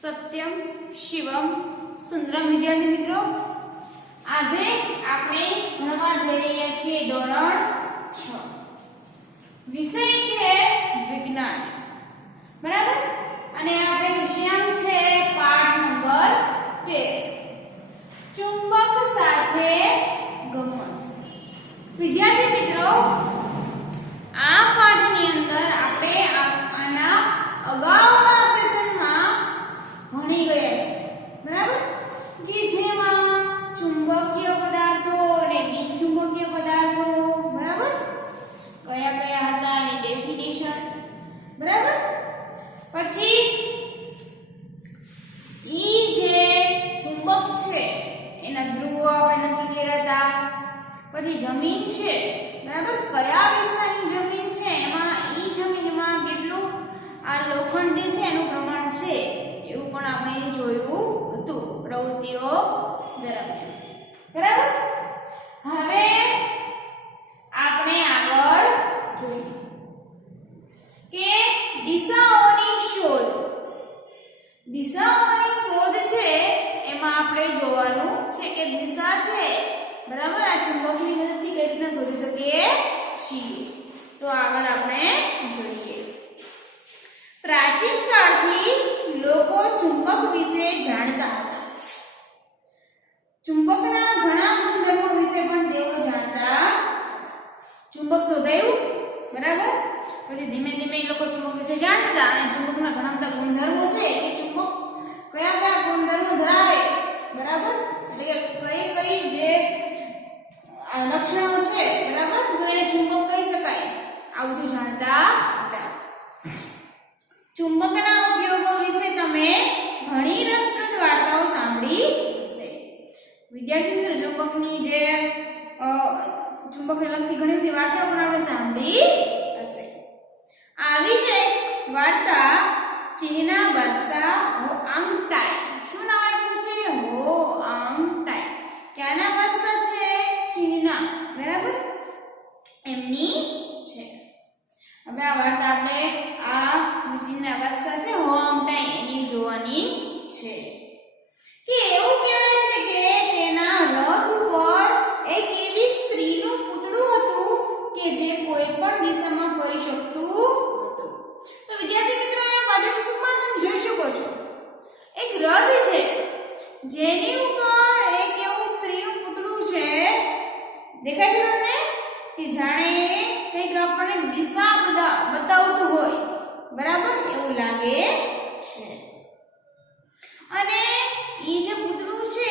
સત્યમ શિવમ સુંદરમ વિદ્યાર્થી મિત્રો, આજે આપણે ભણવા જઈ રહ્યા છીએ ધોરણ 6. વિષય છે વિજ્ઞાન. બરાબર? અને આપણે વિષયાંક છે પાઠ નંબર 13 ચુંબક સાથે ગમત. વિદ્યાર્થી મિત્રો, આ પાઠની અંદર આપણે આના અગાઉના સેશનમાં ભણી ગયા છે. બરાબર? કે જેમાં ચુંબકીય પદાર્થો અને બિનચુંબકીય પદાર્થો, બરાબર, કયા કયા હતા એની ડેફિનેશન. બરાબર? પછી ઈ જે ચુંબક છે એના ધ્રુવો આપણે નક્કી કર્યા હતા. પછી જમીન છે, બરાબર, કયા વિસ્તારની જમીન છે એમાં ઈ જમીનમાં કેટલું આ લોખંડ જે છે એનું પ્રમાણ છે એવું પણ આપણે જોયું હતું પ્રવૃત્તિઓ દરમિયાન. બરાબર? હવે આપણે આગળ જોઈએ કે દિશાઓની શોધ. દિશાઓની શોધ છે એમાં આપણે જોવાનું છે કે દિશા છે, બરાબર, આ ચુંબકની મદદથી કઈ રીતના શોધી શકીએ છીએ. તો આગળ આપણે જોઈએ. પ્રાચીન કાળથી લોકો ચુંબક વિશે જાણતા હતા. ચુંબકના ઘણા ગુણધર્મો વિશે પણ તેઓ જાણતા. ચુંબક શોધાયું, બરાબર, પછી ધીમે ધીમે એ લોકો ચુંબક વિશે જાણતા હતા અને ચુંબકના ઘણા બધા ગુણધર્મો છે કે ચુંબક કયા કયા ગુણધર્મો ધરાવે, બરાબર, એટલે કે કઈ જે લક્ષણો છે, બરાબર, તો એને ચુંબક કહી શકાય. આ બધું જાણતા હતા. ચુંબકના ઉપયોગો વિશે તમે ઘણી રસપ્રદ વાર્તાઓ સાંભળી હશે. વિદ્યાર્થી મિત્રો, ચુંબકની જે ચુંબકને લગતી ઘણી બધી વાર્તાઓ પણ આપણે સાંભળી હશે. આવી જ એક વાર્તા ચીનના બાદશાહ હોઆંગટાઈ. શું નામ આપ્યું છે? હોઆંગટાઈ. ક્યાંના બાદશાહ છે? ચીનના. બરાબર? એમની છે. હવે આ વાર્તા આપણે આ ચીનના બાદશાહ છે હોઆંગટાઈ એની જોવાની છે. કે એવું કહેવાય છે કે તેના રથ ઉપર એક એવી સ્ત્રીનું પૂતળું હતું કે જે કોઈ પણ દિશામાં ફરી શકતું હતું. તો વિદ્યાર્થી મિત્રો, આ પાઠ્યપુસ્તકમાં તમે જોઈ શકો છો એક રથ છે જેની ઉપર એક એવું સ્ત્રીનું પૂતળું છે. દેખાય છે તમને? કે જાણે કંઈક આપણને દિશા બતાવતું હોય, બરાબર, એવું લાગે છે. અને ઈ જે પૂતળું છે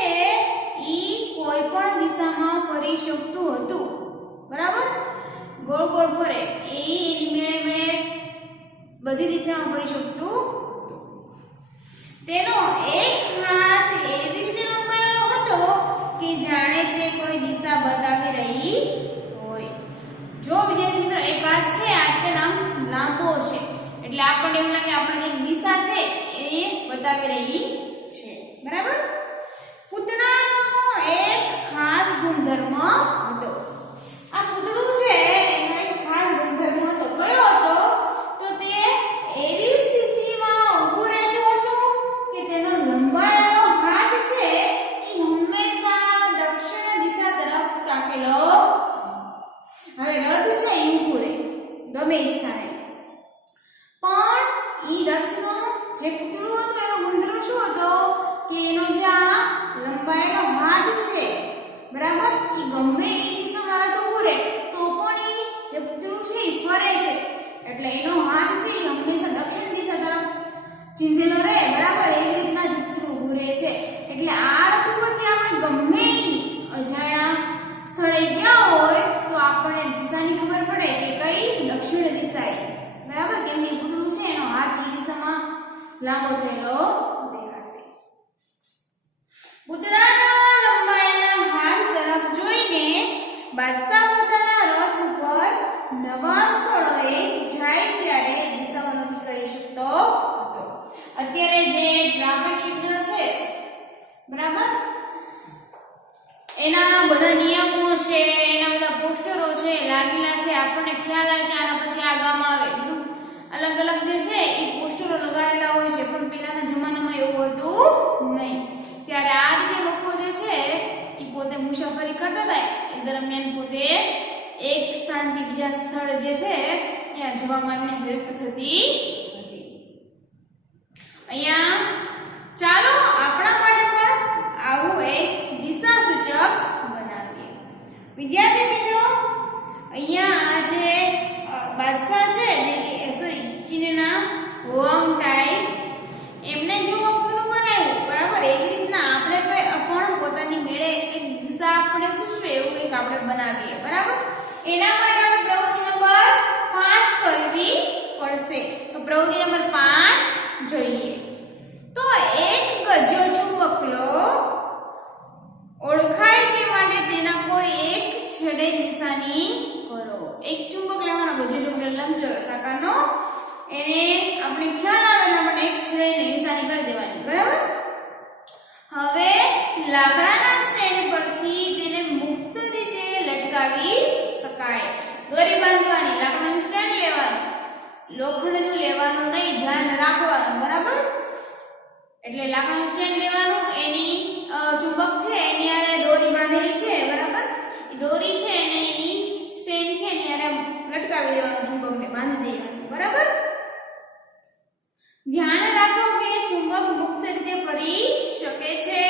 ઈ કોઈ પણ દિશામાં ફરી શકતું હતું. બરાબર? ગોળ ગોળ ફરે, એ મેળે મેળે બધી દિશામાં ફરી શકતું હતું. તેનો એક હાથ એવી રીતે લંબાયેલો હતો કે જાણે તે કોઈ દિશા બતાવી રહી હોય. જો વિદ્યાર્થી મિત્રો, એક હાથ છે, આ તે લાંબો છે, એટલે આપણને એવું લાગે આપણે એક દિશા છે એ બતાવી રહી છે. બરાબર? પૂતળાનો એક ખાસ ગુણધર્મ હતો. આ પૂતળું છે એનો એક ખાસ ગુણધર્મ હતો. કયો હતો? તો તે એવી સ્થિતિમાં ઊભું રહેતું હતું કે તેનો લંબાયેલો હાથ છે એ હંમેશા દક્ષિણ દિશા તરફ તાકેલો. હવે રથ છે એ ઊભું રહે ગમે એ સ્થાને, પણ ઈ રથનો જે પૂતળું હતું એનો ગુણધર્મ શું હતો કે એનો જે આ લંબાયેલો હાથ છે, બરાબર, ઈ ગમે એ દિશામાં રથ ઊભું રહે તો પણ ઈ જે પૂતળું છે ઈ ફરે છે. એટલે એનો હાથ છે ઈ હંમેશા દક્ષિણ દિશા તરફ ચીંધેલો રહે. બરાબર? એવી રીતના જ પૂતળું ઊભું રહે છે. એટલે આ રથ ઉપરથી આપણે ગમે અજાણ્યા સ્થળે ગયા હોય તો આપણને દિશાની ખબર પડે કે કઈ દક્ષિણ દિશાએ. બરાબર? કેમ કે પૂતળું છે એનો હાથ એ દિશામાં લાંબો થયેલો દેખાશે. પૂતળાના લંબાયેલા હાથ તરફ જોઈને બાદશાહ પોતાના રથ ઉપર નવા સ્થળોએ જાય ત્યારે દિશાઓ નક્કી કરી શકતો હતો. અત્યારે જે ટ્રાફિક સિગ્નલ છે, બરાબર, એના બધા નિયમો છે, એના બધા પોસ્ટરો છે લાગેલા છે. આપણને ખ્યાલ આવે કે આના પછી આ ગામ આવે, બધું અલગ અલગ જે છે એ પોસ્ટરો લગાડેલા હોય છે. પણ પહેલાના જમાનામાં એવું દરમિયાન પોતે એક સ્થાનથી બીજા સ્થળ જે છે ત્યાં જવામાં એમને હેલ્પ થતી હતી. અહીંયા ચાલો આપણા માટે પણ આવું એક દિશા સૂચક બનાવીએ. વિદ્યાર્થી મિત્રો, અહીંયા આ જે બાદશાહ છે ચીનના હોંગ ટાઈ એમને જેવું આપણું બનાવ્યું બરાબર એ રીતના આપણે પણ પોતાની મેળે એક દિશા આપણે સૂચવે એવું કંઈક આપણે બનાવીએ બરાબર. એના માટે આપણે પ્રવૃત્તિ નંબર 5 કરવી પડશે. તો પ્રવૃત્તિ નંબર 5 જોઈએ. તો એક ગજ્યો ચુંબક લો, ઓળખાય તે માટે તેના કોઈ એક છેડે નિશાની કરો. એક ચુંબક લેવાનો ગજ્યો ચુંબક લંબચોરસ આકારનો, એને આપણે ખ્યાલ આવે એના માટે એક છેડે નિશાની કરી દેવાની બરાબર. હવે લાકડાના સ્ટેન્ડ પરથી તેને મુક્ત રીતે લટકાવી શકાય. દોરી બાંધવાની, લાકડાનું સ્ટેન્ડ લેવાનું, લોખંડનું લેવાનું નહીં, ધ્યાન રાખવાનું બરાબર. એટલે લાકડાનું સ્ટેન્ડ લેવાનું, એની ચુંબક છે એની આરે દોરી બાંધેલી છે બરાબર. એ દોરી છે અને ઈ સ્ટેન્ડ છે એની આરે લટકાવી દેવાનું, ચુંબકને બાંધી દેવાનું બરાબર. ધ્યાન રાખો કે ચુંબક મુક્ત રીતે ફરી શકે છે.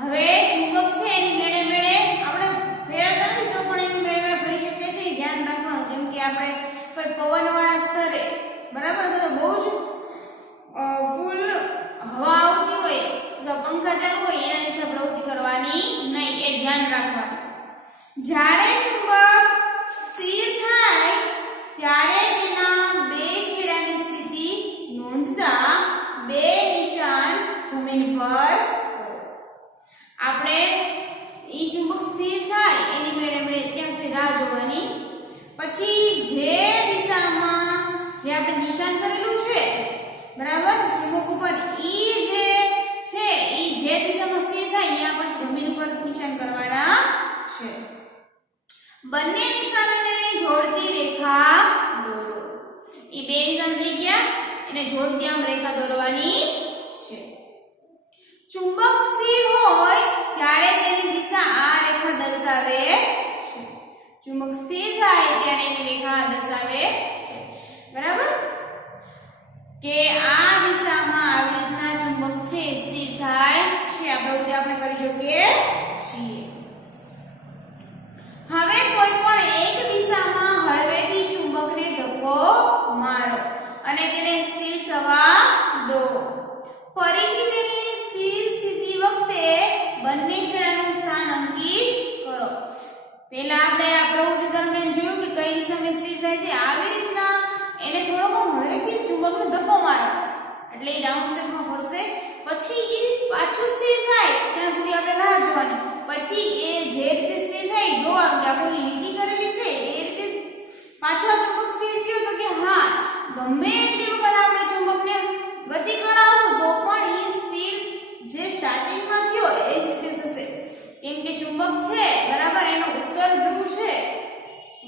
હવે ચુંબક છે એની મેળે મેળે આપણે ફેરવતા નથી તો પણ એની મેળે મેળે ફરી શકે છે, ધ્યાન રાખવાનું. જેમ કે આપણે કોઈ પવનવાળા સ્થળે બરાબર તો બહુ જ ફૂલ હવા આવતી હોય તો પંખા ચાલુ હોય એના નીચે પ્રવૃત્તિ કરવાની નહીં, એ ધ્યાન રાખવાનું. જ્યારે ચુંબક સ્થિર થાય ત્યારે તેના બે છેડાની સ્થિતિ નોંધતા બે નિશાન જમીન પર કરો. આપણે ઈ ચુંબક સ્થિર થાય એની મેળે મેળે ત્યાં સુધી રાહ જોવાની. પછી જે દિશામાં જે આપણે નિશાન કરેલું છે બરાબર ચુંબક ઉપર, ઈ જે છે ઈ જે દિશામાં સ્થિર થાય અહીંયા પછી જમીન ઉપર નિશાન કરવાના છે. બંને નિશાનોને જોડતી રેખા દોરો. ઈ બે નિશાન થઈ ગયા, એને જોડતી આમ રેખા દોરવાની છે. ચુંબક સ્થિર હોય ત્યારે તેની દિશા આ રેખા દર્શાવે છે. ચુંબક સ્થિર થાય ત્યારે એની રેખા દર્શાવે છે બરાબર. કે આ દિશામાં આવી રીતના ચુંબક છે સ્થિર થાય છે. આ પ્રવૃત્તિ આપણે કરી શકીએ છીએ. હવે કોઈ પણ એક દિશામાં હળવેથી ચુંબકને ધક્કો મારો અને તેને સ્થિર થવા દો. ફરીથી તેની સ્થિર સ્થિતિ વખતે બંને છેડાનું સ્થાન અંકિત કરો. પહેલા આપણે આ પ્રવૃત્તિ દરમિયાન જોયું કે કઈ દિશામાં સ્થિર થાય છે. આવી રીતના એને થોડોક હળવેથી ચુંબકનો ધક્કો મારવાનો એટલે એ રાઉન્ડ શેપમાં ફરશે. પછી એ પાછું સ્થિર થાય ત્યાં સુધી આપણે રાહ જોવાની. પછી એ જે રીતે સ્થિર થાય જોવાનું કે આપણે લીટી કરેલી છે એ રીતે પાછું આ ચુંબક સ્થિર થયું તો કે હા ગમે એટલી વખત આપણે ચુંબકને ગતિ કરાવશું તો પણ એ સ્થિર જે સ્ટાર્ટિંગમાં થયો એ જ રીતે થશે. કેમ કે ચુંબક છે બરાબર એનો ઉત્તર ધ્રુવ છે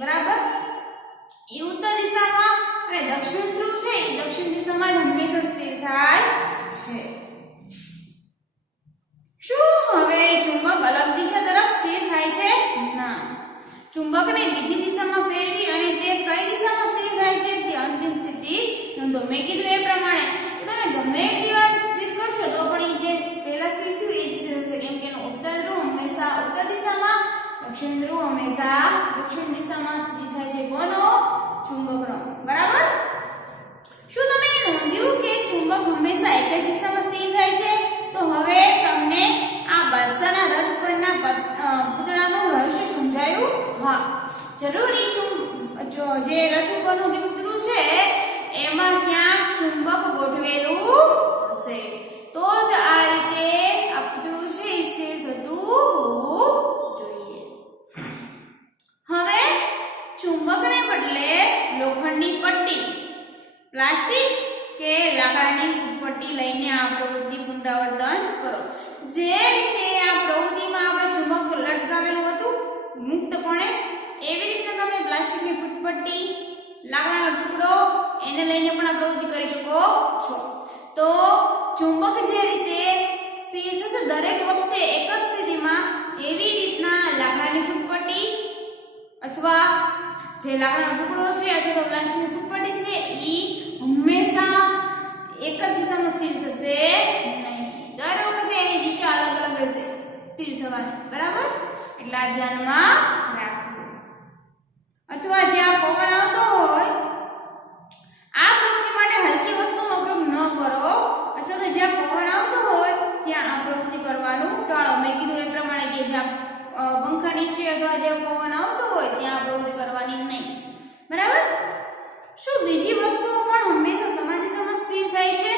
બરાબર, એ ઉત્તર દિશામાં અને દક્ષિણ ધ્રુવ છે એ દક્ષિણ દિશામાં જ હંમેશા સ્થિર થાય છે. શું હવે ચુંબક અલગ દિશા તરફ સ્થિર થાય છે? ના. ચુંબકને બીજી દિશામાં ફેરવી અને તે કઈ દિશામાં સ્થિર થાય છે તે અંતિમ સ્થિતિ નોંધો. મેં કીધું એ પ્રમાણે તમે ગમે એટલી વાર સ્થિર કરશો તો પણ એ જે પહેલા સ્થિર થયું એ જ થશે. કેમ કે એનો ઉત્તર ધ્રુવ હંમેશા ઉત્તર દિશામાં, દક્ષિણ ધ્રુવ હંમેશા દક્ષિણ દિશામાં સ્થિર થાય છે. કોનો? ચુંબકનો બરાબર. શું તમે નોંધ્યું કે ચુંબક હંમેશા એક જ દિશામાં સ્થિર થાય છે? તો હવે તમને આ બાદશાહના રથ પરના પૂતળાનું રહસ્ય સમજાયું? હા, જરૂરી જે રથ ઉપરનું જે પૂતળું છે એમાં ક્યાંક ચુંબક ગોઠવેલું હશે તો જ આ રીતે આ પૂતળું છે એ સ્થિર થતું હોવું જોઈએ. હવે ચુંબકને બદલે લોખંડની પટ્ટી, પ્લાસ્ટિક કે લાકડાની પટ્ટી લઈને આ પ્રવૃત્તિ પુનરાવર્તન કરો. જે રીતે આ પ્રવૃત્તિમાં આપણે ચુંબક લટકાવેલું હતું મુક્તપણે, એવી રીતે તમે પ્લાસ્ટિકની પટ્ટી, લાકડાનો ટુકડો એને લઈને પણ આ પ્રવૃત્તિ કરી શકો છો. તો ચુંબક જે રીતે સ્થિર થશે દરેક વખતે એક જ સ્થિતિમાં એવી રીતના લાકડાની ફૂટપટ્ટી અથવા જે લાકડાનો ટુકડો છે અથવા તો પ્લાસ્ટિકની ફૂટપટ્ટી છે ઈ હંમેશા એક જ દિશામાં સ્થિર થશે નહીં. દર વખતે એની દિશા અલગ અલગ હશે સ્થિર થવાની. બરાબર? એટલે આ ધ્યાનમાં રાખવું. અથવા જ્યાં પવન આવતો હોય આ પ્રવૃત્તિ માટે હલકી વસ્તુનો ઉપયોગ ન કરો અથવા તો જ્યાં પવન આવતો હોય ત્યાં આ પ્રવૃત્તિ કરવાનું ટાળો. મેં કીધું એ પ્રમાણે કે જ્યાં પંખા નીચે અથવા જ્યાં પવન આવતો હોય ત્યાં આ પ્રવૃત્તિ કરવાની નહીં. બરાબર? શું બીજી વસ્તુઓ પણ હંમેશા સમાન દિશામાં સ્થિર થાય છે?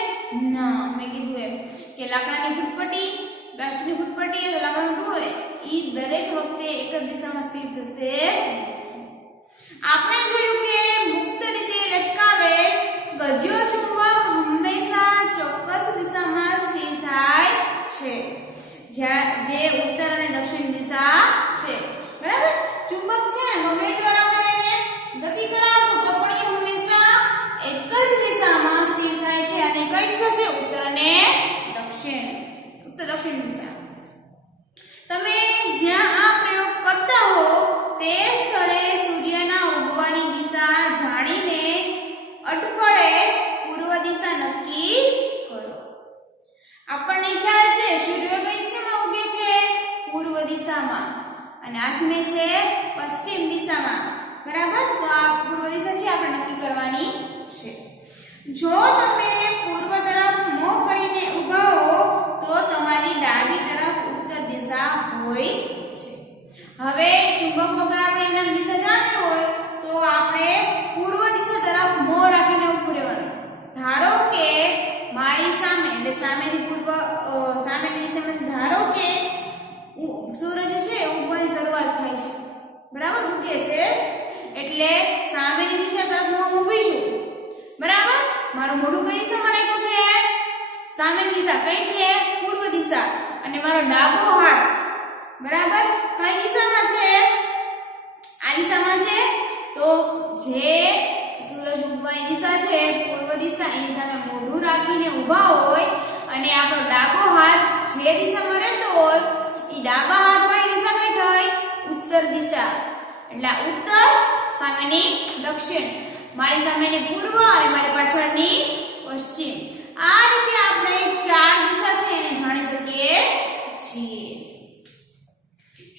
ના. મેં કીધું એમ કે લાકડાની ફૂટપટ્ટી, પ્લાસ્ટિકની ફૂટપટ્ટી અથવા લાકડાનો ટુકડો એ દરેક વખતે એક જ દિશામાં સ્થિર થશે. આપણે જોયું કે મુક્ત રીતે લટકાવેલ ગજ્યો ચુંબક હંમેશા ચોક્કસ દિશામાં સ્થિર થાય છે, જે ઉત્તર અને દક્ષિણ દિશા છે. બરાબર? ચુંબક છે ગમે એટલું આપણે એને ગતિ કરાવશું તો પણ એ હંમેશા એક જ દિશામાં સ્થિર થાય છે. અને કઈ દિશા છે? ઉત્તર અને દક્ષિણ. ઉત્તર દક્ષિણ દિશા. તમે જ્યાં આ પ્રયોગ કરતા હો તે સ્થળે સૂર્યના ઉગવાની દિશા જાણીને અટકળે પૂર્વ દિશા નક્કી કરો. આપણને ખ્યાલ છે સૂર્ય કઈ દિશામાં ઉગે છે? પૂર્વ દિશામાં. અને આથમે છે પશ્ચિમ દિશામાં. બરાબર? તો આ પૂર્વ દિશા છે આપણે નક્કી કરવાની છે. જો તમે પૂર્વ તરફ મોં કરીને ઊભા હો તો તમારી ડાબી તરફ ઉત્તર દિશા હોય છે. હવે ચુંબક વગર આપણે એમનામ દિશા જાણવી હોય તો આપણે પૂર્વ દિશા તરફ મોં રાખીને ઊભું રહેવાનું. ધારો કે મારી સામે એટલે સામેની સામેની દિશામાંથી ધારો કે સૂરજ છે ઉગવાની શરૂઆત થાય છે. બરાબર? ઉગે છે એટલે સામેની દિશા તરફ હું ઊભી છું. બરાબર? મારું મોઢું કઈ દિશામાં રાખ્યું છે? સામેની દિશા કઈ છે? પૂર્વ દિશા. અને મારો ડાબો હાથ બરાબર કઈ દિશામાં છે? આ દિશામાં છે. તો જે સૂરજ ઉગવાની દિશા છે પૂર્વ દિશા એની સામે મોઢું રાખીને ઊભા હોય અને આપણો ડાબો હાથ જે દિશામાં રહેતો હોય એ ડાબા હાથવાળી દિશા કઈ થાય? ઉત્તર દિશા. એટલે ઉત્તર સામેની દક્ષિણ, મારી સામેની પૂર્વ અને મારી પાછળની પશ્ચિમ. આ રીતે આપણે ચાર દિશા છે એને જાણી શકીએ છીએ.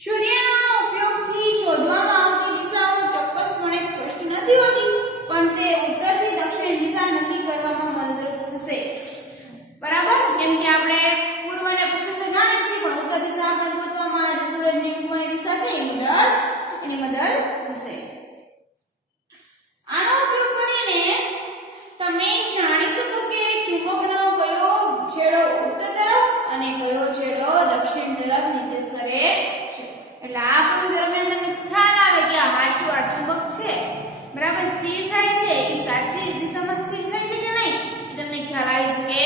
સૂર્યના ઉપયોગથી શોધવામાં આવતી દિશાઓ ચોક્કસપણે સ્પષ્ટ નથી હોતી પણ તે ઉત્તરથી દક્ષિણ દિશા નક્કી કરવામાં મદદરૂપ થશે. બરાબર? કેમ કે આપણે પૂર્વ અને પશ્ચિમ તો જાણીએ છીએ પણ ઉત્તર દિશા આપણે ગોતવામાં જે સૂરજની ઉગવાની દિશા છે એની મદદ થશે. આનો ઉપયોગ કરીને તમે જાણી શકો કે ચુંબકનો કયો છેડો ઉત્તર તરફ અને કયો છેડો દક્ષિણ તરફ નિર્દેશ કરે છે. એટલે આ પ્રયોગ દરમિયાન તમને ખ્યાલ આવે કે આ ચુંબક છે બરાબર સ્થિર થાય છે એ સાચી દિશામાં સ્થિર થાય છે કે નહીં એ તમને ખ્યાલ આવી શકે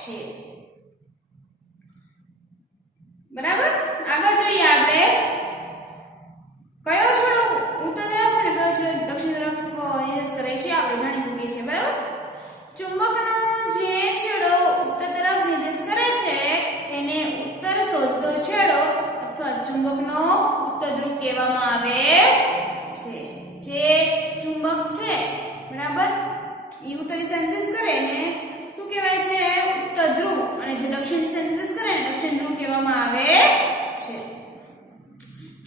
છે. બરાબર? આગળ જોઈએ આપણે કયો છેડો ઉત્તર તરફ અને કયો છેડો દક્ષિણ તરફ નિર્દેશ કરે છે આપણે જાણી શકીએ છીએ. બરાબર? ચુંબકનો જે છેડો ઉત્તર તરફ નિર્દેશ કરે છે એને ઉત્તર શોધતો છેડો અથવા ચુંબકનો ઉત્તર ધ્રુવ કહેવામાં આવે છે. જે ચુંબક છે બરાબર એ ઉત્તર દિશા નિર્દેશ કરે ને શું કહેવાય છે? ઉત્તર ધ્રુવ. અને જે દક્ષિણ દિશા નિર્દેશ કરે ને દક્ષિણ ધ્રુવ કહેવામાં આવે છે.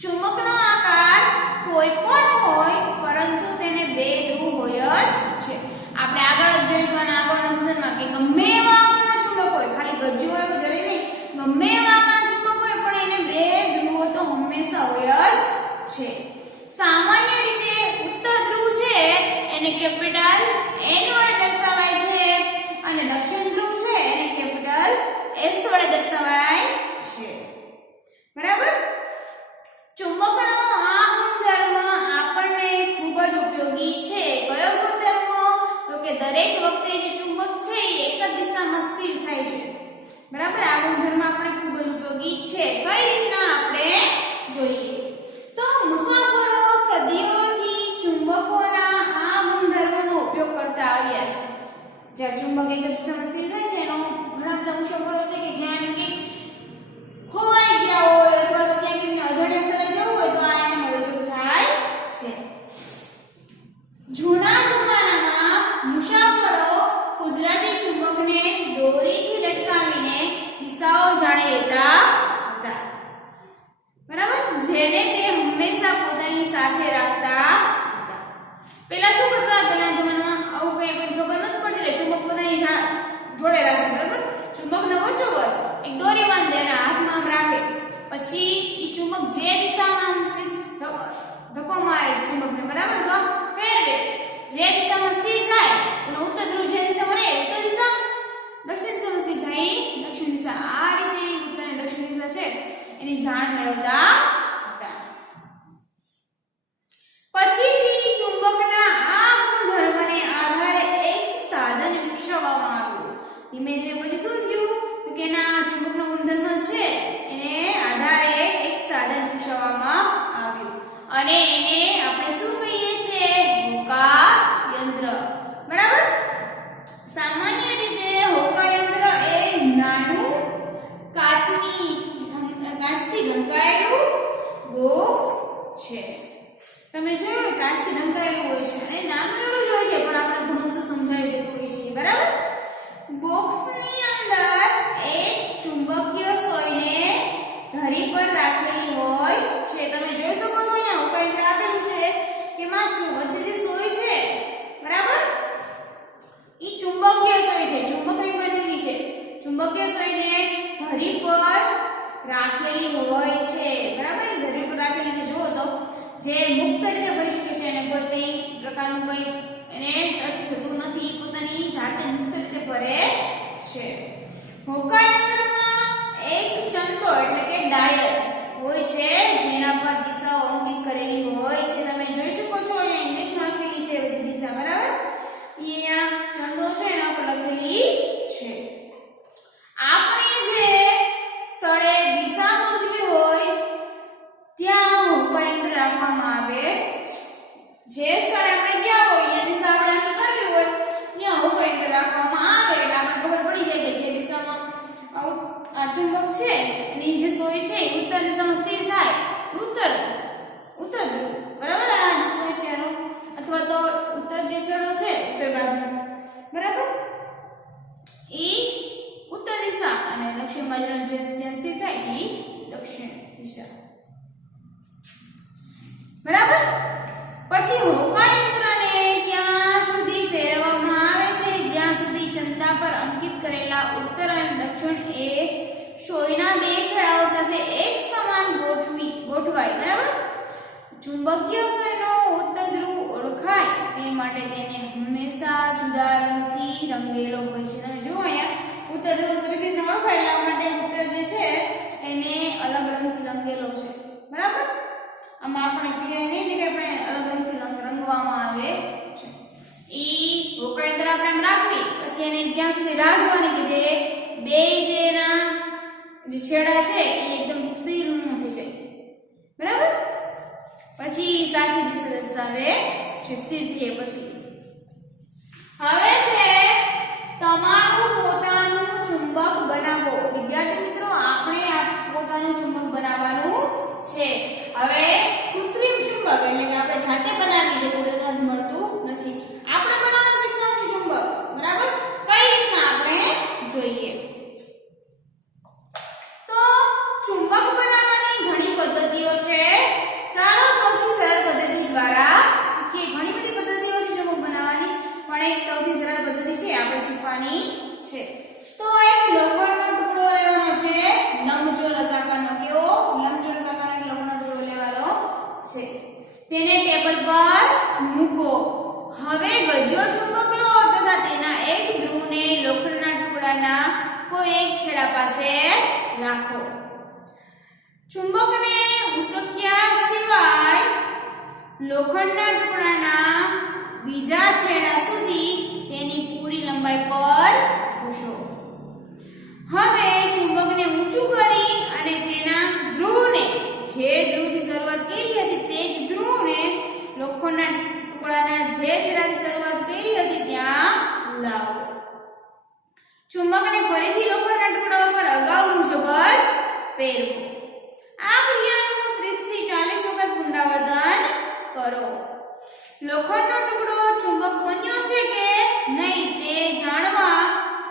ચુંબકનો આકાર કોઈ પણ હોય પરંતુ તેને બે ધ્રુવ હોય જ છે. આપણે આગળ જ જોયું આગળના સેશનમાં કે ગમે એવા આકારના ચુંબક હોય ખાલી ગજ્જો હોય જરૂરી નહીં ગમે એવા આકારના ચુંબક હોય પણ એને બે ધ્રુવો તો હંમેશા હોય જ છે. સામાન્ય રીતે ઉત્તર ધ્રુવ છે એને કેપિટલ N વડે દર્શાવાય છે અને દક્ષિણ ધ્રુવ છે એને કેપિટલ S વડે દર્શાવાય છે. બરાબર? ચુંબકનો આ ગુણધર્મ આપણને ખૂબ જ ઉપયોગી છે. કયો ગુણધર્મ? તો કે દરેક વખતે જે ચુંબક છે એ એક જ દિશામાં સ્થિર થાય છે. બરાબર? આ ગુણધર્મ આપણે ખૂબ જ ઉપયોગી છે. કઈ રીતના આપણે જોઈએ તો મુસાફરો સદીઓથી ચુંબકોના આ ગુણધર્મનો ઉપયોગ કરતા આવ્યા છે. જ્યાં ચુંબક એક દિશામાં સ્થિર થાય છે એનો ઘણા બધા મુસાફરો છે કે જ્યાં કે ખોવાઈ ગયા હોય અથવા તો ક્યાંક એમને અજાણ્યા સ્થળે જવું હોય તો આ એને મદદરૂપ થાય છે. જૂના જમાનામાં મુસાફરો કુદરતી ચુંબકને દોરીથી લટકાવીને દિશાઓ જાણી લેતા હતા. બરાબર, જેને તે હંમેશા પોતાની સાથે રાખતા હતા. પહેલા શું કરતા? પહેલા જમાનામાં આવું કઈ ખબર નથી પડતી એટલે ચુંબક પોતાની જોડે રાખે. બરાબર, ચુંબકને વચ્ચોવચ એક દોરી બાંધે અને હાથમાં આમ રાખે. પછી ઈ ચુંબક જે દિશામાં ધક્કો મારે ચુંબકને, બરાબર, તો ફેરવે. જે દિશામાં સ્થિર થાય એનો ઉત્તર ધ્રુવ જે દિશામાં રહે ઉત્તર દિશા, દક્ષિણ દિશામાં સ્થિર થાય દક્ષિણ દિશા. આ રીતે ઉત્તર અને દક્ષિણ દિશા છે એની જાણ મેળવતા હતા. પછીથી ચુંબકના આ ગુણધર્મને આધારે એક સાધન વિકસાવવામાં આવ્યું. ધીમે ધીમે પછી શું થયું કે ના ચુંબકનો ગુણધર્મ છે એને આધારે એક સાધન વિકસાવવામાં આવ્યું અને એને આપણે શું કહીએ છીએ? હોકાયંત્ર. બરાબર, સામાન્ય રીતે હોકાયંત્ર એ નાનું કાચથી ઢંકાયેલું બોક્સ છે. તમે જોયું કાચથી ઢંકાયેલું હોય છે અને નાનું એવું જ હોય છે પણ આપણે ઘણું બધું સમજાવી દેતું હોય છે. બરાબર, બોક્સની અંદર એક ચુંબકીય સોયને ધરી પર રાખેલી હોય છે. તમે જોઈ શકો છો અહીંયા હોકાયંત્ર આપેલું છે કે માં વચ્ચે જે સોય છે, બરાબર, ઈ ચુંબકીય સોય છે, ચુંબકની બનેલી છે. ચુંબકીય સોયને ધરી પર રાખેલી હોય છે. બરાબર, ધરી પર રાખેલી છે. જુઓ તો જે મુક્ત રીતે ફરી શકે છે અને કોઈ કઈ પ્રકારનું કઈ એને ટચ થતું નથી, પોતાની જાતે મુક્ત રીતે ફરે છે. હોકાયંત્રમાં એક ચંદો એટલે કે ડાયલ હોય છે જેના પર દિશાઓ અંકિત કરેલી હોય છે. તમે જોઈ શકો છો અહીંયા ઇંગ્લિશમાં લખેલી છે બધી દિશા. બરાબર, અહીંયા ચંદો છે એના પર લખેલી છે. આપણે જે સ્થળે દિશા શોધવી હોય ત્યાં હોકાયંત્ર રાખવામાં આવે. જે સ્થળે આપણે ગયા હોય અહીંયા દિશા આપણે કરવી હોય ત્યાં હોકાયંત્ર રાખવામાં આવે એટલે આપણે ખબર પડી જાય કે જે દિશામાં આ ચુંબક છે એની જે સોય છે એ ઉત્તર દિશામાં સ્થિર થાય ઉત્તર ધ્રુવ. બરાબર, આ જે સોય છે એનો અથવા તો ઉત્તર જે છેડો છે ઉત્તર બાજુ, બરાબર, એ ઉત્તર દિશા અને દક્ષિણ બાજુનો જે સ્થિર થાય એ દક્ષિણ દિશા. બરાબર, પછી હોકાયંત્રને ત્યાં સુધી ફેરવવામાં આવે છે જ્યાં સુધી ચંદા પર અંકિત કરેલા ઉત્તર અને દક્ષિણ એ સોયના બે છેડાઓ સાથે એક સમાન ગોઠવાય. બરાબર, ચુંબકીય સોયનો ઉત્તર ધ્રુવ ઓળખાય તે માટે તેને હંમેશા જુદા રંગથી રંગેલો હોય છે. તમે જુઓ અહીંયા ઉત્તર ધ્રુવ સરખી રીતે ઓળખાય એટલા માટે ઉત્તર જે છે એને અલગ રંગથી રંગેલો છે. બરાબર, આમાં આપણે ક્લિયર નહીં દેખાય આપણે અલગ રંગથી રંગવામાં આવે છે. ઈ હોકાયંત્ર આપણે આમ રાખવી પછી એને ત્યાં સુધી રાહ જોવાની કે જે બે જે એના જે છેડા છે એ એકદમ સ્થિર ન થઈ જાય. બરાબર, પછી સાચી દિશા દર્શાવે છે સ્થિર થઈ પછી. હવે છે તમારું પોતાનું ચુંબક બનાવો. વિદ્યાર્થી મિત્રો, આપણે પોતાનું ચુંબક બનાવવાનું છે. હવે કૃત્રિમ ચુંબક એટલે કે આપણે જાતે બનાવી છે, કુદરતમાંથી મળતું નથી. આપણે બનાવવાનું શીખવાનું છે ચુંબક. બરાબર, કઈ રીતના આપણે જોઈએ તો ચુંબક બનાવવાની ઘણી પદ્ધતિઓ છે. ચાલો સૌથી સરળ પદ્ધતિ દ્વારા શીખીએ. ઘણી બધી પદ્ધતિઓ છે ચુંબક બનાવવાની પણ એક સૌથી સરળ પદ્ધતિ છે આપણે શીખવાની છે. તો એક લોખંડનો ટુકડો લેવાનો છે લંબચોરસ આકારનો. કેવો? લંબચોરસ આકારનો એક લોખંડનો ટુકડો લેવાનો છે. તેને ટેબલ પર મૂકો. હવે ગજ્યો ચુંબક લો તથા તેના એક ધ્રુવને લોખંડના ટુકડાના કોઈ એક છેડા પાસે રાખો. ચુંબકને ઉચક્યા સિવાય લોખંડના ટુકડાના બીજા છેડા સુધી તેની પૂરી લંબાઈ પર ઘૂસો. હવે ચુંબકને ઊંચું કરી અને તેના ધ્રુવને જે ધ્રુવથી શરૂઆત કરી હતી તે જ ધ્રુવને લોખંડના ટુકડાના જે છેડાથી શરૂઆત કરી હતી ત્યાં લાવો. ચુંબકને ફરીથી લોખંડના ટુકડા ઉપર અગાઉ મુજબ જ ફેરવો. આ ક્રિયાનું 30 થી 40 વખત પુનરાવર્તન કરો. લોખંડનો ટુકડો ચુંબક બન્યો છે કે નહીં તે જાણવા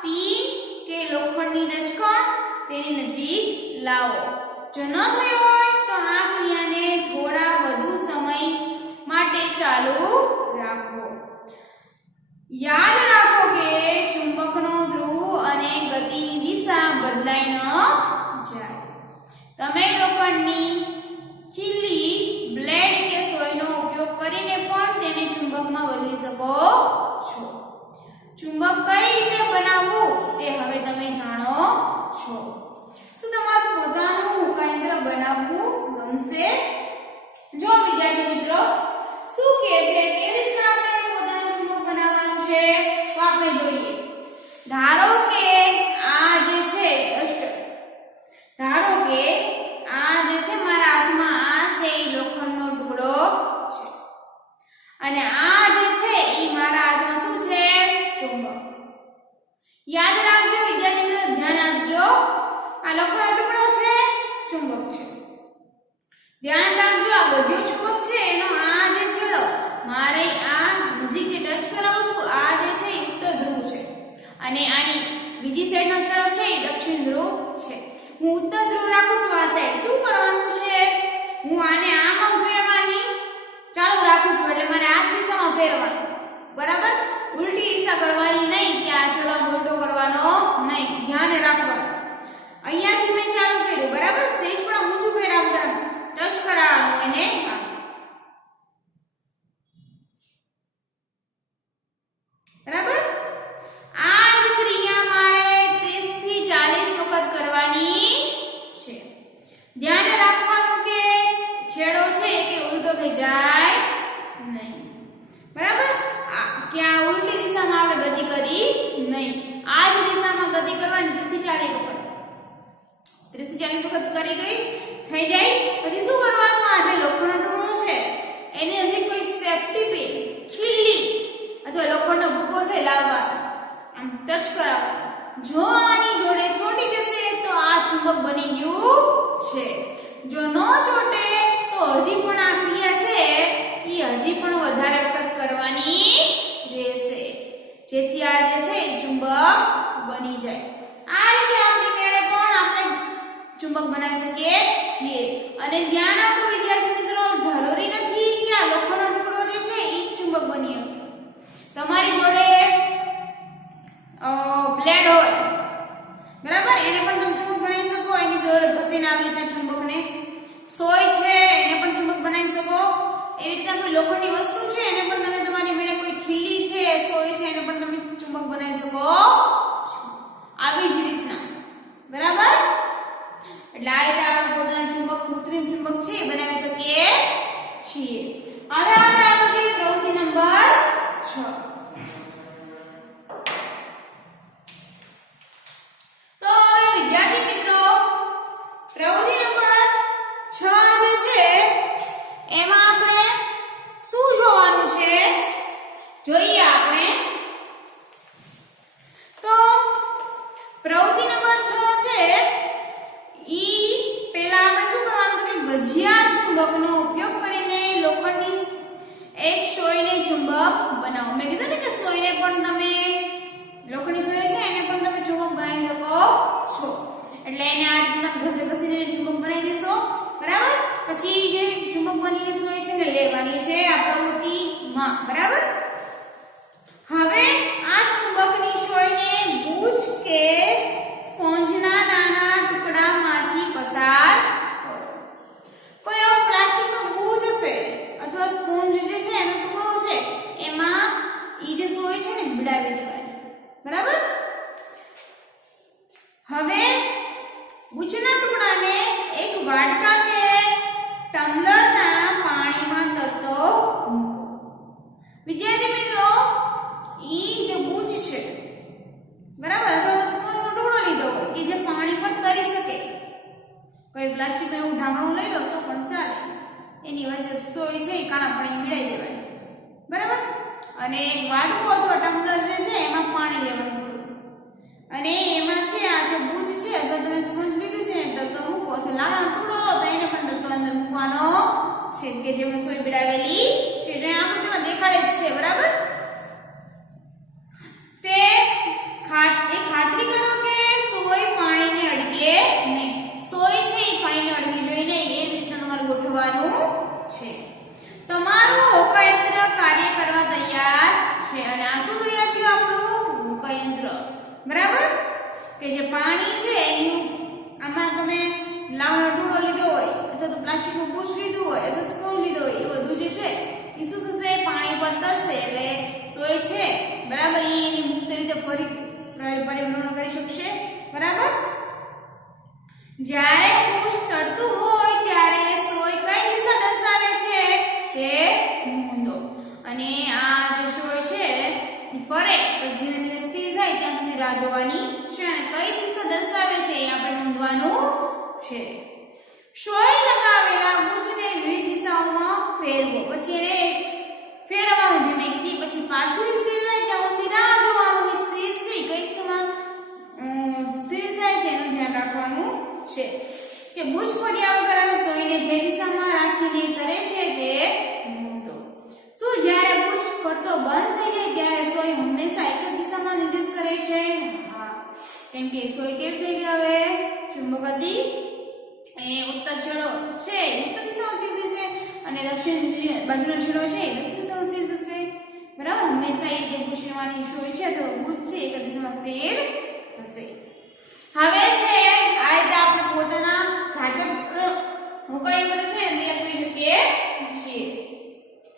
પિન કે લોખંડની રજકણ તેની નજીક લાવો. જો ન થયો હોય તો આ ક્રિયાને થોડા વધુ સમય માટે ચાલુ રાખો. યાદ રાખો કે ચુંબકનો ધ્રુવ અને ગતિની દિશા બદલાઈ ન જાય. તમે લોખંડની ખીલી, બ્લેડ કે સોયનો ઉપયોગ કરીને પણ તેને ચુંબકમાં બદલી શકો છો. ચુંબક કઈ રીતે બનાવવું તે હવે તમે જાણો છો. શું તમારું પોતાનું હોકાયંત્ર બનાવવું ગમશે? જો વિદ્યાર્થી મિત્રો શું કહે છે, કેવી રીતે આપણે પોતાનું ચુંબક બનાવવાનું છે તો આપણે જોઈએ. ધારો કે આ જે છે ડસ્ટર, ધારો કે આ જે છે મારા હાથમાં આ છે એ લોખંડનો ટુકડો છે અને આ જે છે એ મારા હાથમાં શું છે? ચુંબક. યાદ રાખજો વિદ્યાર્થી મિત્રો, ધ્યાન આપજો. આ લોખંડનો ટુકડો છે, ચુંબક છે. ધ્યાન રાખજો આ ગઢિયો ચુંબક છે એનો આ જે છેડો મારે આ નજીક જે ટચ કરાવું છું આ જે છે એ ઉત્તર ધ્રુવ છે અને આની બીજી સાઈડનો છેડો છે એ દક્ષિણ ધ્રુવ છે. હું ઉત્તર ધ્રુવ રાખું છું આ સાઈડ. શું કરવાનું છે? હું આને આમ ફેરવાની ચાલુ રાખું છું એટલે મારે આ દિશામાં ફેરવાનું. બરાબર? ઉલટી દિશા કરવાની નહીં કે આ છેડો ઉલટો કરવાનો નહીં. ધ્યાન રાખવાનું. અહીંયાથી મેં ચાલુ કર્યું. બરાબર? સેજ પણ ઊંચું કર્યા વગર ટચ કરાવવાનું એને. બરાબર? આ જ ક્રિયા મારે 30 થી 40 વખત કરવાની છે. ધ્યાન રાખવાનું કે છેડો છે કે ઉલટો થઈ જાય નહીં. બરાબર? કે આ ઉલટી દિશામાં આપણે ગતિ કરી નહીં. આ જ દિશામાં ગતિ કરવાની 30 થી 40 વખત. 30 થી 40 વખત કરી ગઈ થઈ જાય પછી શું કરવાનું? આ જે લોખંડનો ટુકડો છે એની હજી કોઈ સેફટી પિન, ખીલી અથવા લોખંડનો ભૂકો છે લાવવાનો, આમ ટચ કરાવવાનો. જો આની જોડે ચોટી જશે તો આ ચુંબક બની ગયું છે. જો ન ચોટે તો હજી પણ આ ક્રિયા છે એ હજી પણ વધારે વખત કરવાની રહેશે જેથી આ જે છે ચુંબક બની જાય. આ રીતે આપણી મેળે પણ આપણે ચુંબક બનાવી શકીએ છીએ. અને ધ્યાન આપો વિદ્યાર્થી મિત્રો, જરૂરી નથી કે આ લોખંડનો ટુકડો જે છે એ ચુંબક બની શકે. તમારી જોડે બ્લેડ હોય, બરાબર, એને પણ તમે ચુંબક બનાવી શકો. એની જોડે ઘસીને આવી રીતના ચુંબકને, સોય છે એને પણ ચુંબક બનાવી શકો. એવી રીતના કોઈ લોખંડની વસ્તુ છે એને પણ તમે, તમારી મેળે કોઈ ખીલી છે, સોય છે એને પણ તમે ચુંબક બનાવી શકો આવી જ રીતના. બરાબર? એટલે આ રીતે આપણે પોતાનું ચુંબક, કૃત્રિમ ચુંબક છે એ બનાવી શકીએ છીએ. હવે આપણે આગળ જોઈએ પ્રવૃત્તિ નંબર 6. તો હવે વિદ્યાર્થી મિત્રો પ્રવૃત્તિ નંબર 6 જે છે એમાં આપણે શું જોવાનું છે જોઈએ આપણે. તો પ્રવૃત્તિ નંબર 6 છે ઈ પહેલા આપણે શું કરવાનું તો કે ગજિયા ચુંબકનો ઉપયોગ કરીને લોખંડની એક સોયને ચુંબક બનાવો. મેં કીધું ને કે સોયને પણ તમે, લોખંડની સોય છે એને પણ તમે ચુંબક બનાવી શકો છો. એટલે એને આ રીતના ઘસીને ચુંબક બનાવી દેશો. બરાબર? પછી જે ચુંબક બનેલી સોય છે ને લેવાની છે આ પ્રવૃત્તિમાં. બરાબર? હવે આ ચુંબકની સોયને બુચ કે સ્પોન્જના નાના ટુકડામાંથી પસાર કરો. કોઈ એવો પ્લાસ્ટિકનો બુચ હશે અથવા સ્પોન્જ જે છે એનો ટુકડો છે એમાં ઈ જે સોય છે ને ભીડાવી દેવાની. બરાબર? હવે બુચના ટુકડાને એક વાડકા કે ટમ્બલરના પાણીમાં તરતો મૂકો. વિદ્યાર્થી મિત્રો ઈ જે બુચ છે, બરાબર, અથવા સ્પોન્જનો ટુકડો લીધો હોય કે જે પાણી પર તરી શકે, કોઈ પ્લાસ્ટિકનું એવું ઢાંકણું લઈ લો તો પણ ચાલે. એની વચ્ચે સોય છે એ કાણા પાણી મિલાઈ દેવાય. બરાબર? અને એક વાડકો અથવા ટમ્બલર જે છે એમાં પાણી લેવાનું થોડું. અને એમાં છે આ જે બુજ છે અથવા તમે સ્પંજ લીધું છે ને તરતો મૂકો તો લાણા ટુકડો તો એને પણ તરતો અંદર મૂકવાનો છે કે જેમાં સોય પીડાવેલી છે જે આકૃતિમાં દેખાડે જ છે બરાબર તે ખાતરી કરો કે સોય પાણીને અડકે નહીં સોય છે એ પાણીને અડવી જોઈએ ને એવી રીતે તમારે ગોઠવવાનું છે તમારું હોકાયંત્ર કાર્ય કરવા તૈયાર છે અને આ શું તૈયાર થયું આપણું હોકાયંત્ર બરાબર કે જે પાણી છે એનું આમાં તમે લાવણો ટુકડો લીધો હોય અથવા તો પ્લાસ્ટિકનું બુશ લીધું હોય અથવા સ્પૂન લીધો હોય એ બધું જે છે એ શું થશે પાણી પર તરશે એટલે સોય છે બરાબર એની મુક્ત રીતે ફરી પરિભ્રમણ કરી શકશે બરાબર જ્યારે બુશ તરતું હોય ત્યારે સોય કઈ દિશા દર્શાવે છે તે નોંધો અને આ જે સોય છે એ ફરે પછી ધીમે ધીમે સ્થિર થાય ત્યાં સુધી રાહ જોવાની છે અને કઈ દિશા દર્શાવે છે એ આપણે નોંધવાનું છે સોય લગાવેલા બુશને વિવિધ દિશાઓમાં ફેરવો પછી એને ફેરવવાનું ધીમેથી પછી પાછું સ્થિર થાય ત્યાં સુધી રાહ જોવાનું સ્થિર છે કઈ દિશામાં સ્થિર થાય છે એનું ધ્યાન રાખવાનું છે કે બુશ ફર્યા વગર હવે સોયને જે દિશામાં રાખીને તરે છે તે નોંધો શું જ્યારે બુશ ફરતો બંધ થઈ જાય ત્યારે સોય હંમેશા એક જ દિશામાં નિર્દેશ કરે છે હા કેમ કે સોય કેવી થઈ ગઈ હવે ચુંબક હતી એ ઉત્તર છેડો છે ઉત્તર દિશામાં સ્થિર થશે અને દક્ષિણ બાજુનો છેડો છે એ દક્ષિણ દિશામાં સ્થિર થશે બરાબર હંમેશા એ જે બુશવાની સોય છે તો બુશ છે એક દિશામાં સ્થિર થશે હવે છે આ રીતે આપણે પોતાના જાતે હોકાયંત્ર છે એ તૈયાર કરી શકીએ છીએ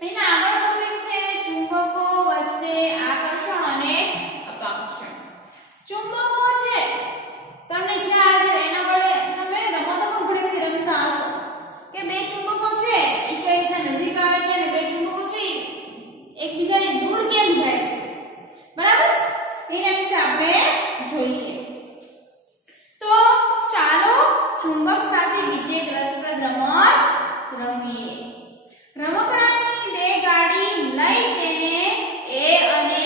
એના આગળનો ટોપિક છે ચુંબકો વચ્ચે આકર્ષણ અને અપાકર્ષણ ચુંબકો છે તમને ખ્યાલ છે એના વડે તમે રમતો પણ ઘણી બધી રમતા હશો કે બે ચુંબકો છે એ કઈ રીતના નજીક આવે છે અને બે ચુંબકો છે એકબીજાની દૂર કેમ જાય છે બરાબર એના વિશે આપણે જોઈએ તો ચાલો ચુંબક સાથે બીજી એક રસપ્રદ રમત રમીએ રમકડાની બે ગાડી લઈ તેને A અને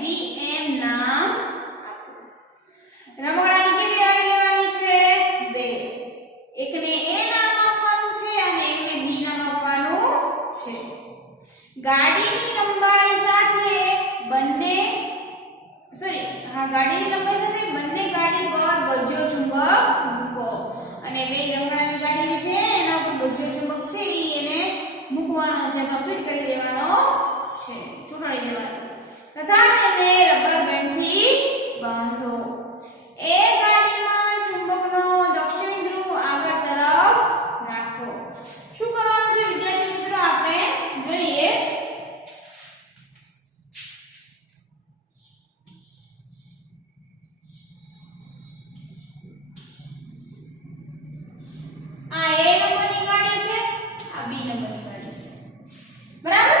B એમ નામ આપો રમકડાની કેટલી ગાડી લેવાની છે બે એકને A નામ આપવાનું છે અને એકને B નામ આપવાનું છે ગાડીની લંબાઈ સાથે બંને ગાડી પર ગજ્યો ચુંબક મૂકો અને બે રમકડાની ગાડી છે એના ઉપર ગજ્યો ચુંબક છે એને મૂકવાનો છે અથવા ફિટ કરી દેવાનો છે ચોંટાડી દેવાનો તથા તેને રબર બેન્ડથી બાંધો એ ગાડીમાં ચુંબકનો દક્ષિણ ધ્રુવ આગળ તરફ રાખો શું કરવાનું છે વિદ્યાર્થી મિત્રો આપણે જોઈએ આ A નંબરની ગાડી છે આ B નંબરની ગાડી છે બરાબર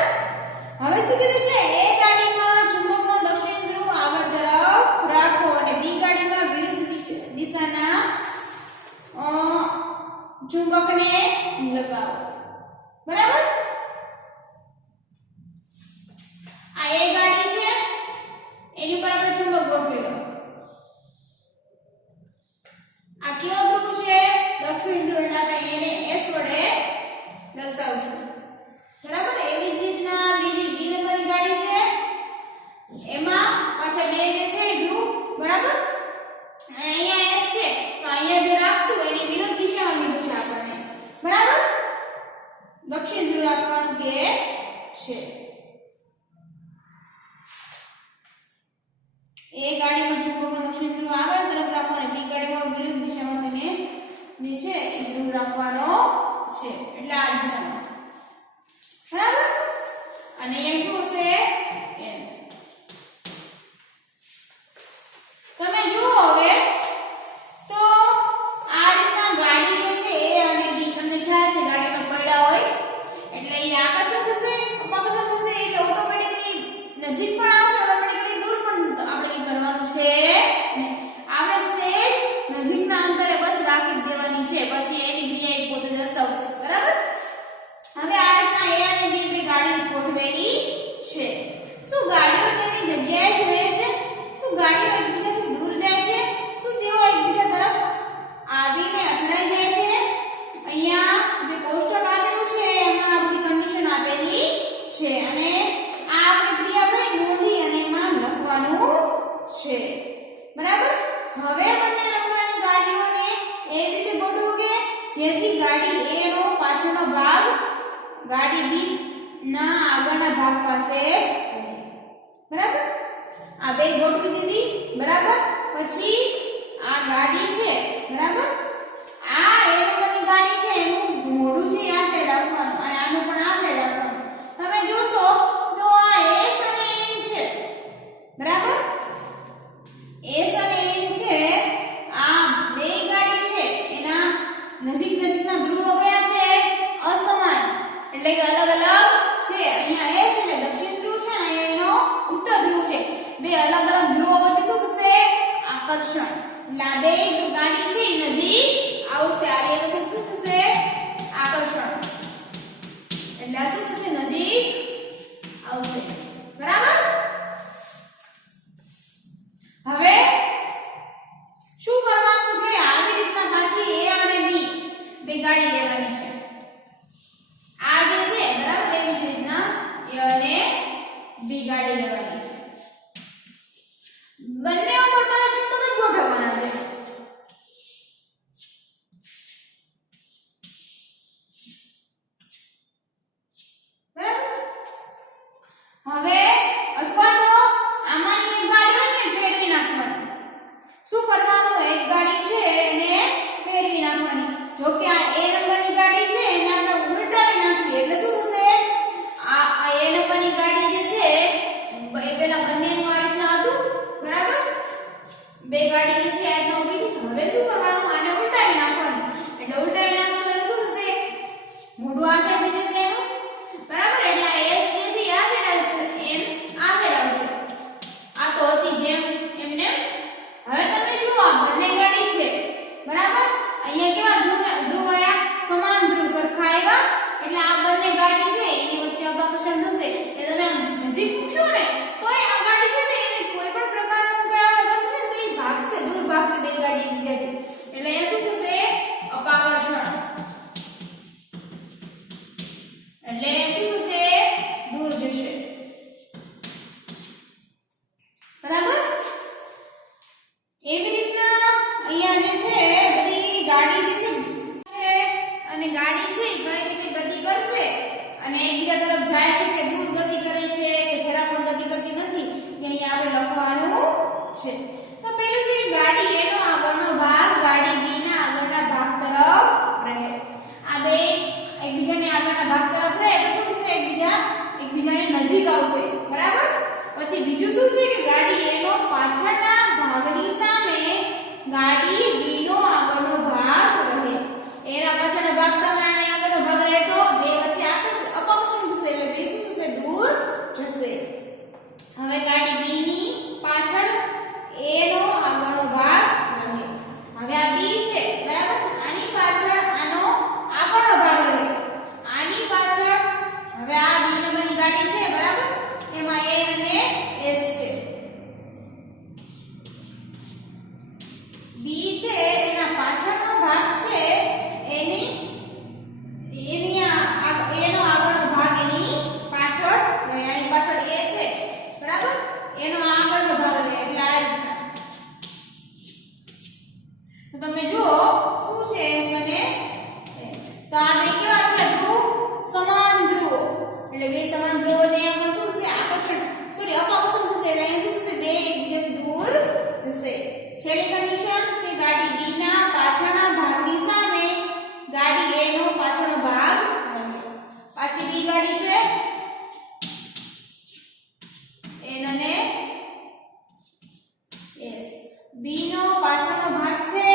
હવે શું કીધું છે A ગાડીમાં ચુંબકનો દક્ષિણ ધ્રુવ આગળ તરફ રાખો અને B ગાડીમાં વિરુદ્ધ દિશાના ચુંબકને લગાવો બરાબર આ A ગાડી છે એની ઉપર આપણે ચુંબક ગોઠવેલો આ કયો ધ્રુવ છે દક્ષિણ ધ્રુવ એટલે આપણે એને S વડે દર્શાવશું બરાબર એવી જ રીતના બીજી B નંબરની ગાડી છે એમાં પાછા બે જે છે ધ્રુવ બરાબર અહીંયા S છે તો અહીંયા જે રાખશું એની વિરુદ્ધ દિશામાં લીધું છે આપણને બરાબર દક્ષિણ ધ્રુવ રાખવાનું કે છે એ ગાડીમાં ચુંબકનો દક્ષિણ ધ્રુવ આગળ તરફ રાખવાનો અને B ગાડીમાં વિરુદ્ધ દિશામાં તેને જે છે એ ધ્રુવ રાખવાનો છે એટલે આ દિશામાં બરાબર અને અહીંયા શું હશે એમ તમે જુઓ હવે હવે બંને રખવાની ગાડીઓને એવી રીતે ગોઠવો કે જેથી ગાડી A નો પાછળનો ભાગ ગાડી B ના આગળના ભાગ પાસે રહે. બરાબર? આ બે ગોઠવી દીધી. બરાબર? પછી આ ગાડી છે. બરાબર? આ A નંબરની ગાડી છે એનું મોઢું છે આ સાઈડ રાખવાનું અને આનું પણ આ સાઈડ રાખવાનું. તમે જોશો તો આ S અને N છે. બરાબર? S અને N છે. આ બે ગાડી છે એના નજીક નજીકના ધ્રુવો કયા છે? અસમાન. એટલે કે અલગ અલગ છે. અહીંયા S એટલે દક્ષિણ ધ્રુવ છે અને અહીંયા એનો ઉત્તર ધ્રુવ છે. બે અલગ અલગ ધ્રુવો વચ્ચે શું થશે? આકર્ષણ. એટલે આ બે ગાડી છે નજીક આવશે. આ બે વચ્ચે શું થશે? આકર્ષણ. એટલે આ શું થશે? નજીક આવશે. બરાબર? હવે શું કરવાનું છે? આવી રીતના પાછી A અને B બે ગાડી લેવાની છે. આ જે છે બરાબર એવી જ રીતના A અને B ગાડી લેવાની છે. બંને ઉપર મારે ચુંબક જ ગોઠવવાના છે. બરાબર? હવે અથવા તો આમાંની એક ગાડી હોય ને ફેરવી નાખવાની. શું કરવાનું? એક ગાડી છે એને ફેરવી નાખવાની. જો કે આ A નંબરની ગાડી છે એને આપણે ઉલટાવી નાખીએ એટલે શું થશે? આ A નંબરની ગાડી જે છે એ પેલા બંનેનું આ રીતના હતું. બરાબર? બે ગાડી જે છે આ રીતના ઊભી હતી. હવે શું કરવાનું? આને ઉલટાવી નાખવાનું. એટલે ઉલટાવી નાખશું એટલે શું થશે? મોઢું આ સાઈડ થઈ જશે એનું. બરાબર? એટલે આ S જે છે આ સાઈડ આવશે, N આ સાઈડ આવશે. આ તો હતી જેમ એમને. હવે તમે જુઓ આ બંને ગાડી છે. બરાબર? અહીંયા કેવા ધ્રુવ આયા? સમાન ધ્રુવ સરખા આવ્યા. એટલે આ બંને ગાડી છે એની વચ્ચે અપાકર્ષણ થશે. એટલે તમે આમ નજીક મૂકશો ને તોય આ ગાડી છે ને એને કોઈ પણ પ્રકારનું કોઈ આપણે કરશું ને તો એ ભાગશે, દૂર ભાગશે બે ગાડી એકબીજાથી. એટલે એ શું થશે? અપાકર્ષણ. એટલે શું થશે? દૂર જશે. બરાબર? એવી રીતના અહીંયા જે છે બધી ગાડી જે છે અને ગાડી છે એ કઈ રીતે ગતિ કરશે અને એકબીજા તરફ જાય છે કે દૂર ગતિ કરે છે કે જરા પણ ગતિ કરતી નથી કે અહીંયા આપણે લખવાનું છે. તો પહેલું છે ગાડી A નો આગળનો ભાગ ગાડી B ના આગળના ભાગ તરફ રહે. આ બે એકબીજાની આગળના ભાગ તરફ રહે તો શું થશે? એકબીજાની નજીક આવશે. બરાબર? પછી બીજું શું છે કે ગાડી A નો પાછળના ભાગની સામે ગાડી B નો આગળનો ભાગ રહે. એના પાછળનો ભાગ સામે અને આગળનો ભાગ રહે તો બે વચ્ચે અપાકર્ષણ થશે એટલે બે શું થશે? દૂર જશે. હવે ગાડી B ની પાછળ A નો આગળનો ભાગ રહે. હવે આ B છે. બરાબર? આની પાછળ આનો આગળનો ભાગ રહે. આની પાછળ હવે આ B નંબરની ગાડી છે. બરાબર? એમાં N અને S છે. B છે એના પાછળનો ભાગ છે એનો આગળનો ભાગ એની પાછળ રહે. એની પાછળ A છે. બરાબર? એનો આગળનો ભાગ રહે. એટલે આ રીતના. તો તમે જુઓ શું છે S અને N. તો આ બે કેવા છે? ધ્રુવ, સમાન ધ્રુવો. એટલે બે સમાન ધ્રુવો છે અહીંયા શું થશે? અપાકર્ષણ થશે. એટલે અહીંયા શું થશે? બે એકબીજાથી દૂર જશે. છેલ્લી કન્ડિશન કે ગાડી B ના પાછળના ભાગની સામે ગાડી A નો પાછળનો ભાગ રહે. પાછી B ગાડી છે N અને S. B નો પાછળનો ભાગ છે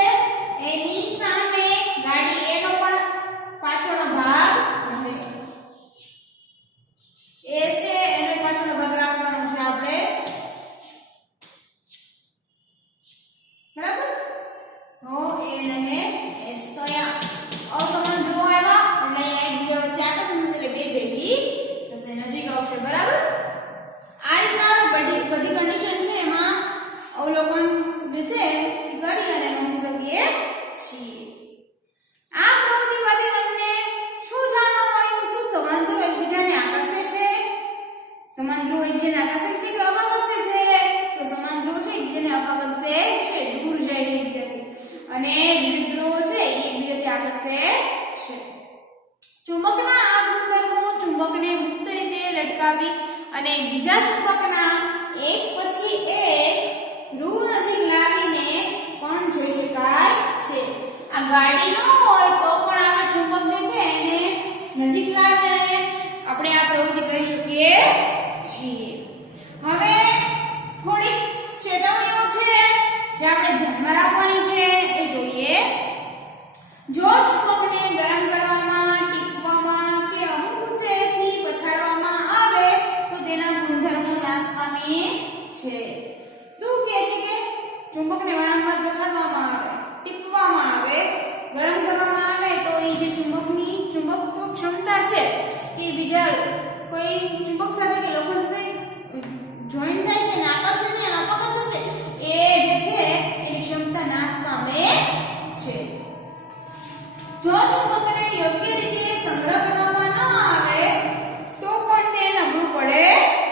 એની સામે ગાડી A નો પણ પાછળનો ભાગ રહે. A છે એનો પાછળનો ભાગ રાખવાનો છે આપણે. બરાબર? તો N અને S. તો અહીંયા અસમાન ધ્રુવો આવ્યા એટલે અહીંયા એકબીજા વચ્ચે આકર્ષણ થશે એટલે બે ભેગી થશે, નજીક આવશે. બરાબર? આ રીતના બધી કન્ડિશન છે એમાં અવલોકન જે છે કરી અને નોંધી શકીએ છીએ. આ પ્રવૃત્તિ પરથી તમને શું જાણવા મળ્યું? શું સમાન ધ્રુવો એકબીજાને આકર્ષે છે? સમાન ધ્રુવો એકબીજાને આકર્ષે છે કે અપાકર્ષે છે? તો સમાન ધ્રુવો છે એકબીજાને અપાકર્ષે છે, દૂર જાય અને બીજા ચુંબકના એક પછી એક ધ્રુવ નજીક લાવીને પણ જોઈ શકાય છે. આ ગાડી ન હોય તો પણ આપણે ચુંબક જે છે એને નજીક લાવીને આપણે આ પ્રવૃત્તિ કરી શકીએ છીએ. હવે થોડીક ચેતવણીઓ છે જે આપણે ધ્યાનમાં રાખવાની છે એ જોઈએ. જો ચુંબકને ગરમ કરવામાં, ટીપવામાં કે અમુક ઊંચાઈથી પછાડવામાં આવે તો તેના ગુણધર્મો નાશ પામે છે. શું કહે છે કે ચુંબકને વારંવાર પછાડવામાં આવે, ટીપવામાં આવે, ગરમ કરવામાં આવે તો એ જે ચુંબકની ચુંબકત્વ ક્ષમતા છે કે બીજા કોઈ ચુંબક સાથે કે લોખંડ સાથે જોઈન્ટ થાય છે ને આકર્ષે છે અને અપકર્ષે છે એ જે છે એની ક્ષમતા નાશ પામે છે. જો ચુંબકને યોગ્ય રીતે સંગ્રહ કરવામાં ન આવે તો પણ તે નબળું પડે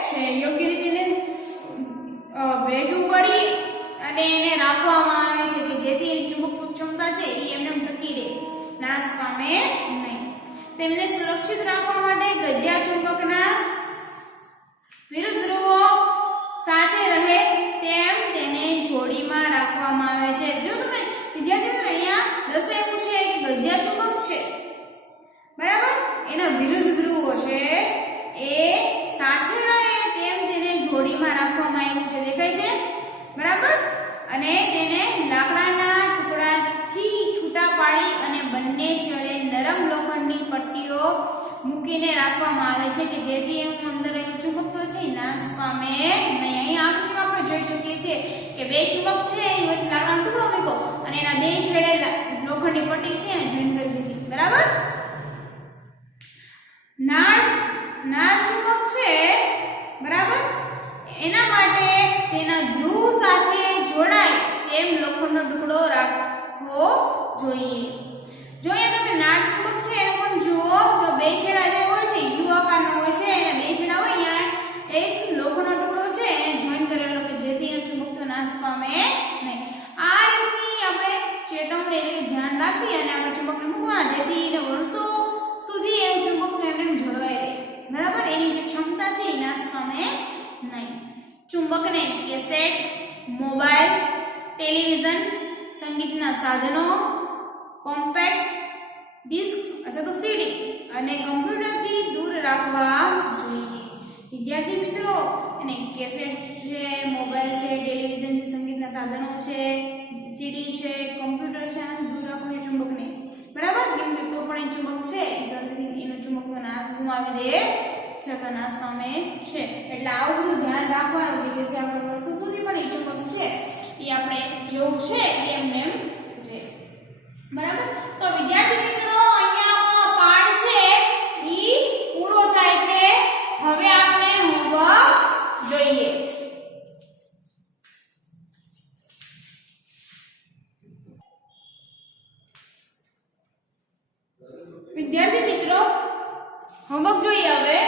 છે. યોગ્ય રીતે એને ભેગું કરી અને એને રાખવામાં આવે છે કે જેથી એની ચુંબકત્વ ક્ષમતા છે એ એમને ટકી રહે, નાશ પામે નહીં. તેમને સુરક્ષિત રાખવા માટે ગજિયા ચુંબકના વિરુદ્ધ ધ્રુવો સાથે રહે તેમ તેને જોડીમાં રાખવામાં આવે છે. જો તમે વિદ્યાર્થી મિત્રો અહીંયા દર્શાવ્યું છે કે ગજિયા ચુંબક છે બરાબર, એના વિરુદ્ધ ધ્રુવો છે એ સાથે રહે તેમ તેને જોડીમાં રાખવામાં આવ્યું છે. દેખાય છે બરાબર. અને તેને લાકડાના ટુકડાથી છૂટા પાડી અને બંને છેડે નરમ લોખંડની પટ્ટીઓ મૂકીને રાખવામાં આવે છે કે જેથી એનું અંદર એનું ચુંબકત્વ છે એ નાશ પામે નહીં. અહીં આકૃતિમાં આપણે જોઈ શકીએ છીએ કે બે ચુંબક છે એની વચ્ચે લાકડાનો ટુકડો મૂકો અને એના બે છેડે લોખંડની પટ્ટી છે એને જોઈન કરી દીધી બરાબર. નાળ ચુંબક છે બરાબર, એના માટે તેના ધ્રુવ સાથે જોડાય તેમ લોખંડનો ટુકડો રાખવો જોઈએ. જો અહીંયા તમે નાળ ચુંબક છે એને પણ જુઓ તો બે છેડા જે હોય છે યુ આકારનો હોય છે અને બે છેડા હોય અહીંયા એક લોખંડનો ટુકડો છે એને જોઈન કરેલો કે જેથી એનું ચુંબકત્વ નાશ પામે નહીં. આ રીતની આપણે ચેતવણી એટલે ધ્યાન રાખી અને આપણે ચુંબકને મૂકવાના જેથી એને વર્ષો સુધી એનું ચુંબકત્વ એમને જળવાઈ રહે બરાબર. એની જે ક્ષમતા છે એ નાશ પામે નહીં. ચુંબકને કેસેટ, મોબાઈલ, ટેલિવિઝન, સંગીતના સાધનો, કોમ્પેક્ટ ડિસ્ક અથવા તો સીડી અને કમ્પ્યુટરથી દૂર રાખવા જોઈએ. વિદ્યાર્થી મિત્રો અને કેસેટ છે, મોબાઈલ છે, ટેલિવિઝન છે, સંગીતના સાધનો છે, સીડી છે, કમ્પ્યુટર છે, આને દૂર રાખવું છે ચુંબકને બરાબર. કેમ કે તો પણ એ ચુંબક છે જલ્દીથી એનું ચુંબકત્વ નાશ ગુમાવી દે છે અથવા નાશ પામે છે. એટલે આવું બધું ધ્યાન રાખવાનું કે જેથી આપણે વર્ષો સુધી પણ એ ચુંબક છે એ આપણે જેવું છે એમને એમ રહે બરાબર. તો વિદ્યાર્થી મિત્રો અહીંયા આપણો પાઠ છે ઈ પૂરો થાય છે. હવે આપણે હોમવર્ક જોઈએ. વિદ્યાર્થી મિત્રો હોમવર્ક જોઈએ. હવે